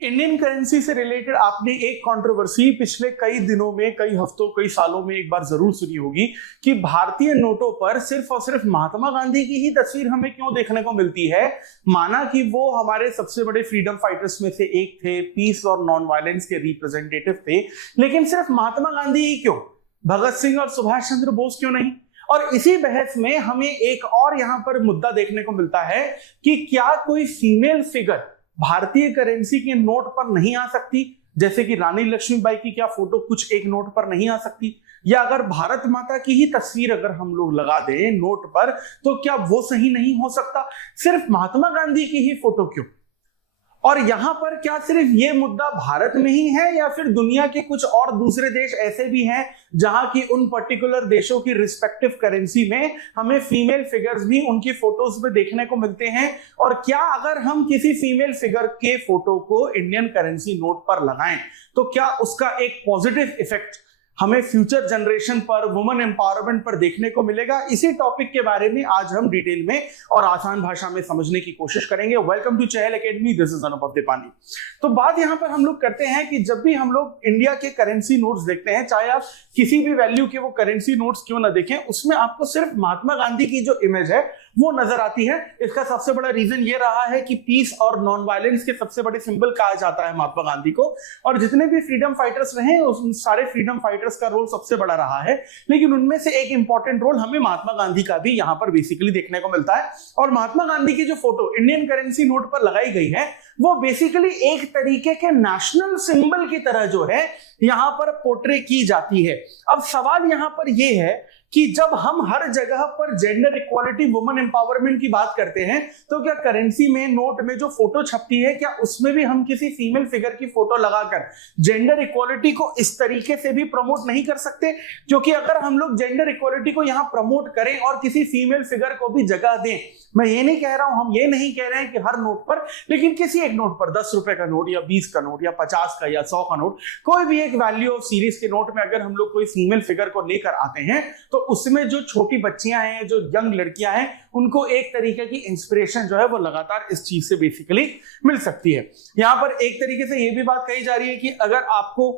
Indian currency से related आपने एक कंट्रोवर्सी पिछले कई दिनों में, कई हफ्तों, कई सालों में एक बार जरूर सुनी होगी कि भारतीय नोटों पर सिर्फ और सिर्फ महात्मा गांधी की ही तस्वीर हमें क्यों देखने को मिलती है। माना कि वो हमारे सबसे बड़े फ्रीडम फाइटर्स में से एक थे, पीस और नॉन वायलेंस के रिप्रेजेंटेटिव थे, लेकिन सिर्फ महात्मा गांधी ही क्यों, भगत सिंह और सुभाष चंद्र बोस क्यों नहीं। और इसी बहस में हमें एक और यहां पर मुद्दा देखने को मिलता है कि क्या कोई फीमेल फिगर भारतीय करेंसी के नोट पर नहीं आ सकती, जैसे कि रानी लक्ष्मीबाई की क्या फोटो कुछ एक नोट पर नहीं आ सकती, या अगर भारत माता की ही तस्वीर अगर हम लोग लगा दें नोट पर तो क्या वो सही नहीं हो सकता। सिर्फ महात्मा गांधी की ही फोटो क्यों। और यहां पर क्या सिर्फ ये मुद्दा भारत में ही है या फिर दुनिया के कुछ और दूसरे देश ऐसे भी हैं जहां की उन पर्टिकुलर देशों की रिस्पेक्टिव करेंसी में हमें फीमेल फिगर्स भी उनकी फोटोज में देखने को मिलते हैं। और क्या अगर हम किसी फीमेल फिगर के फोटो को इंडियन करेंसी नोट पर लगाएं तो क्या उसका एक पॉजिटिव इफेक्ट हमें फ्यूचर जनरेशन पर, वुमेन एम्पावरमेंट पर देखने को मिलेगा। इसी टॉपिक के बारे में आज हम डिटेल में और आसान भाषा में समझने की कोशिश करेंगे। Welcome to Chahal academy, this is Anubhav Deepani. तो बात यहां पर हम लोग करते हैं कि जब भी हम लोग इंडिया के करेंसी नोट्स देखते हैं, चाहे आप किसी भी वैल्यू के वो करेंसी नोट्स क्यों ना देखें, उसमें आपको सिर्फ महात्मा गांधी की जो इमेज है वो नजर आती है। इसका सबसे बड़ा रीजन ये रहा है कि पीस और नॉन वायलेंस के सबसे बड़े सिंबल कहा जाता है महात्मा गांधी को, और जितने भी फ्रीडम फाइटर्स रहे उन सारे फ्रीडम फाइटर्स का रोल सबसे बड़ा रहा है। लेकिन उनमें से एक इंपॉर्टेंट रोल हमें महात्मा गांधी का भी यहां पर बेसिकली देखने को मिलता है। और महात्मा गांधी की जो फोटो इंडियन करेंसी नोट पर लगाई गई है वो बेसिकली एक तरीके के नेशनल सिंबल की तरह जो है यहां पर पोर्ट्रे की जाती है। अब सवाल यहां पर यह है कि जब हम हर जगह पर जेंडर इक्वालिटी, वुमेन एम्पावरमेंट की बात करते हैं तो क्या करेंसी में, नोट में जो फोटो छपती है, क्या उसमें भी हम किसी फीमेल फिगर की फोटो लगाकर जेंडर इक्वालिटी को इस तरीके से भी प्रमोट नहीं कर सकते? क्योंकि अगर हम लोग जेंडर इक्वालिटी को यहां प्रमोट करें और किसी फीमेल फिगर को भी जगह दें, मैं ये नहीं कह रहा हूं, हम ये नहीं कह रहे हैं कि हर नोट पर, लेकिन किसी एक नोट पर 10 रुपए का नोट या 20 का नोट या 50 का या 100 का नोट, कोई भी एक वैल्यू ऑफ सीरीज के नोट में अगर हम लोग कोई फीमेल फिगर को लेकर आते हैं तो उसमें जो छोटी बच्चियां हैं, जो यंग लड़कियां हैं, उनको एक तरीके की इंस्पिरेशन जो है वो लगातार इस चीज से बेसिकली मिल सकती है। यहां पर एक तरीके से ये भी बात कही जा रही है कि अगर आपको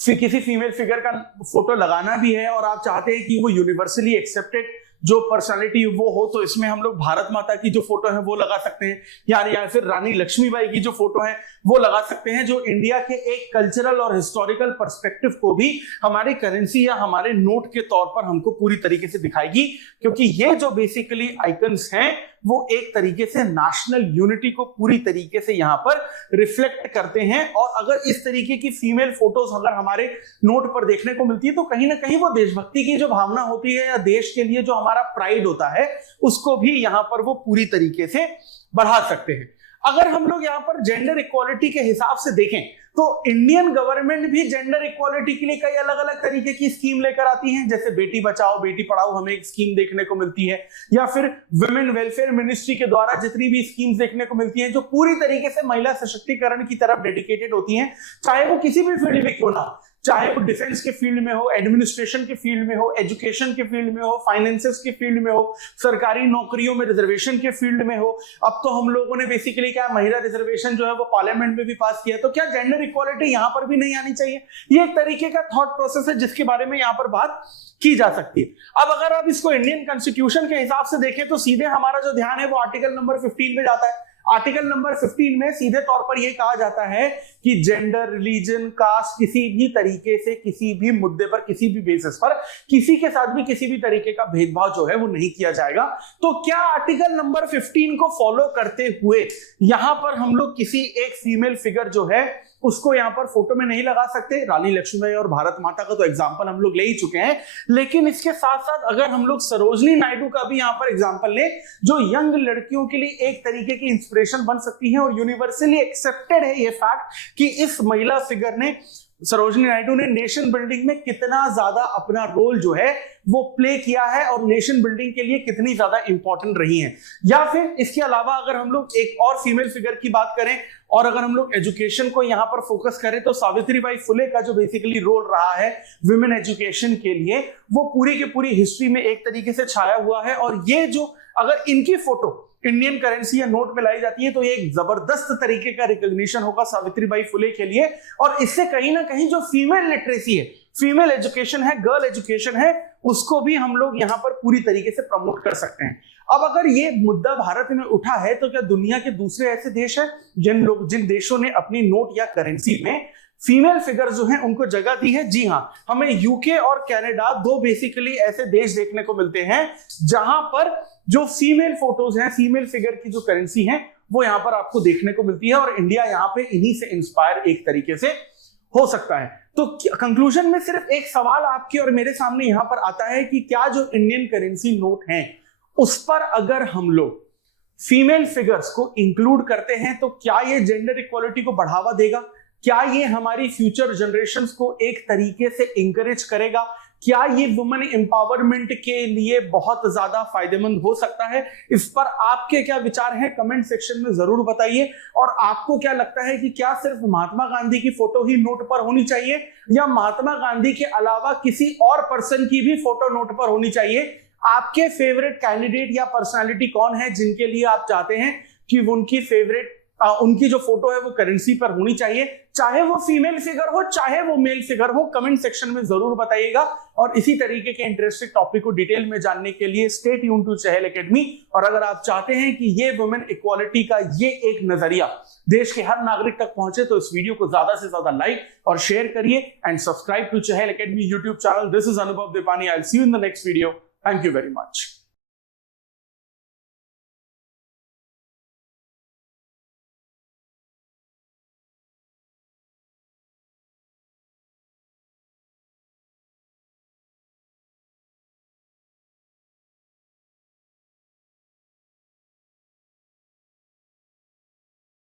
किसी फीमेल फिगर का फोटो लगाना भी है और आप चाहते हैं कि वो यूनिवर्सली एक्सेप्टेड जो पर्सनालिटी वो हो, तो इसमें हम लोग भारत माता की जो फोटो है वो लगा सकते हैं, या फिर रानी लक्ष्मीबाई की जो फोटो है वो लगा सकते हैं, जो इंडिया के एक कल्चरल और हिस्टोरिकल पर्सपेक्टिव को भी हमारी करेंसी या हमारे नोट के तौर पर हमको पूरी तरीके से दिखाएगी। क्योंकि ये जो बेसिकली आइकन्स हैं वो एक तरीके से नेशनल यूनिटी को पूरी तरीके से यहां पर रिफ्लेक्ट करते हैं। और अगर इस तरीके की फीमेल फोटोज अगर हमारे नोट पर देखने को मिलती है तो कहीं ना कहीं वो देशभक्ति की जो भावना होती है या देश के लिए जो हमारा प्राइड होता है उसको भी यहां पर वो पूरी तरीके से बढ़ा सकते हैं। अगर हम लोग यहां पर जेंडर इक्वालिटी के हिसाब से देखें तो इंडियन गवर्नमेंट भी जेंडर इक्वालिटी के लिए कई अलग अलग तरीके की स्कीम लेकर आती है, जैसे बेटी बचाओ बेटी पढ़ाओ हमें एक स्कीम देखने को मिलती है, या फिर वुमेन वेलफेयर मिनिस्ट्री के द्वारा जितनी भी स्कीम्स देखने को मिलती हैं जो पूरी तरीके से महिला सशक्तिकरण की तरफ डेडिकेटेड होती हैं, चाहे वो किसी भी फील्ड में क्यों ना हो, चाहे वो डिफेंस के फील्ड में हो, एडमिनिस्ट्रेशन के फील्ड में हो, एजुकेशन के फील्ड में हो, फाइनेंसेस के फील्ड में हो, सरकारी नौकरियों में रिजर्वेशन के फील्ड में हो। अब तो हम लोगों ने बेसिकली क्या महिला रिजर्वेशन जो है वो पार्लियामेंट में भी पास किया, तो क्या जेंडर इक्वालिटी यहां पर भी नहीं आनी चाहिए? ये एक तरीके का थॉट प्रोसेस है जिसके बारे में यहां पर बात की जा सकती है। अब अगर आप इसको इंडियन कॉन्स्टिट्यूशन के हिसाब से देखें तो सीधे हमारा जो ध्यान है वो आर्टिकल नंबर 15 में जाता है। आर्टिकल नंबर 15 में सीधे तौर पर यह कहा जाता है कि जेंडर, रिलीजन, कास्ट, किसी भी तरीके से, किसी भी मुद्दे पर, किसी भी बेसिस पर किसी के साथ भी किसी भी तरीके का भेदभाव जो है वो नहीं किया जाएगा। तो क्या आर्टिकल नंबर 15 को फॉलो करते हुए यहां पर हम लोग किसी एक फीमेल फिगर जो है उसको यहां पर फोटो में नहीं लगा सकते? रानी लक्ष्मीबाई और भारत माता का तो एग्जांपल हम लोग ले ही चुके हैं, लेकिन इसके साथ साथ अगर हम लोग सरोजनी नायडू का भी यहां पर एग्जांपल ले, जो यंग लड़कियों के लिए एक तरीके की इंस्पिरेशन बन सकती है और यूनिवर्सली एक्सेप्टेड है ये फैक्ट कि इस महिला फिगर ने, सरोजनी नायडू ने, नेशन बिल्डिंग में कितना ज्यादा अपना रोल जो है वो प्ले किया है और नेशन बिल्डिंग के लिए कितनी ज्यादा इंपॉर्टेंट रही हैं। या फिर इसके अलावा अगर हम लोग एक और फीमेल फिगर की बात करें और अगर हम लोग एजुकेशन को यहां पर फोकस करें तो सावित्रीबाई फुले का जो बेसिकली रोल रहा है विमेन एजुकेशन के लिए वो पूरी की पूरी हिस्ट्री में एक तरीके से छाया हुआ है। और ये जो अगर इनकी फोटो इंडियन करेंसी या नोट में लाई जाती है तो ये एक जबरदस्त तरीके का रिकॉग्निशन होगा सावित्रीबाई फुले के लिए। और इससे कहीं ना कहीं जो फीमेल लिटरेसी है, फीमेल एजुकेशन है, गर्ल एजुकेशन है, उसको भी हम लोग यहाँ पर पूरी तरीके से प्रमोट कर सकते हैं। अब अगर ये मुद्दा भारत में उठा है तो क्या दुनिया के दूसरे ऐसे देश हैं जिन देशों ने अपनी नोट या करेंसी में फीमेल फिगर जो हैं उनको जगह दी है? जी हाँ, हमें यूके और कनाडा दो बेसिकली ऐसे देश देखने को मिलते हैं जहां पर जो फीमेल फोटोज हैं, फीमेल फिगर की जो करेंसी है वो यहां पर आपको देखने को मिलती है। और इंडिया यहां पे इन्हीं से इंस्पायर एक तरीके से हो सकता है। तो कंक्लूजन में सिर्फ एक सवाल आपके और मेरे सामने यहां पर आता है कि क्या जो इंडियन करेंसी नोट हैं उस पर अगर हम लोग फीमेल फिगर्स को इंक्लूड करते हैं तो क्या ये जेंडर इक्वालिटी को बढ़ावा देगा? क्या ये हमारी फ्यूचर जनरेशंस को एक तरीके से इंकरेज करेगा? क्या ये वुमेन एम्पावरमेंट के लिए बहुत ज्यादा फायदेमंद हो सकता है? इस पर आपके क्या विचार हैं कमेंट सेक्शन में जरूर बताइए। और आपको क्या लगता है कि क्या सिर्फ महात्मा गांधी की फोटो ही नोट पर होनी चाहिए या महात्मा गांधी के अलावा किसी और पर्सन की भी फोटो नोट पर होनी चाहिए? आपके फेवरेट कैंडिडेट या पर्सनालिटी कौन है जिनके लिए आप चाहते हैं कि उनकी फेवरेट उनकी जो फोटो है वो करेंसी पर होनी चाहिए, चाहे वो फीमेल फिगर हो चाहे वो मेल फिगर हो? कमेंट सेक्शन में जरूर बताइएगा। और इसी तरीके के इंटरेस्टिंग टॉपिक को डिटेल में जानने के लिए stay tune to Chahal academy. और अगर आप चाहते हैं कि ये वुमेन इक्वालिटी का ये एक नजरिया देश के हर नागरिक तक पहुंचे तो इस वीडियो को ज्यादा से ज्यादा लाइक और शेयर करिए and subscribe to Chahal Academy YouTube channel. This is Anubhav Deepani. I will see you in the next video. Thank you very much.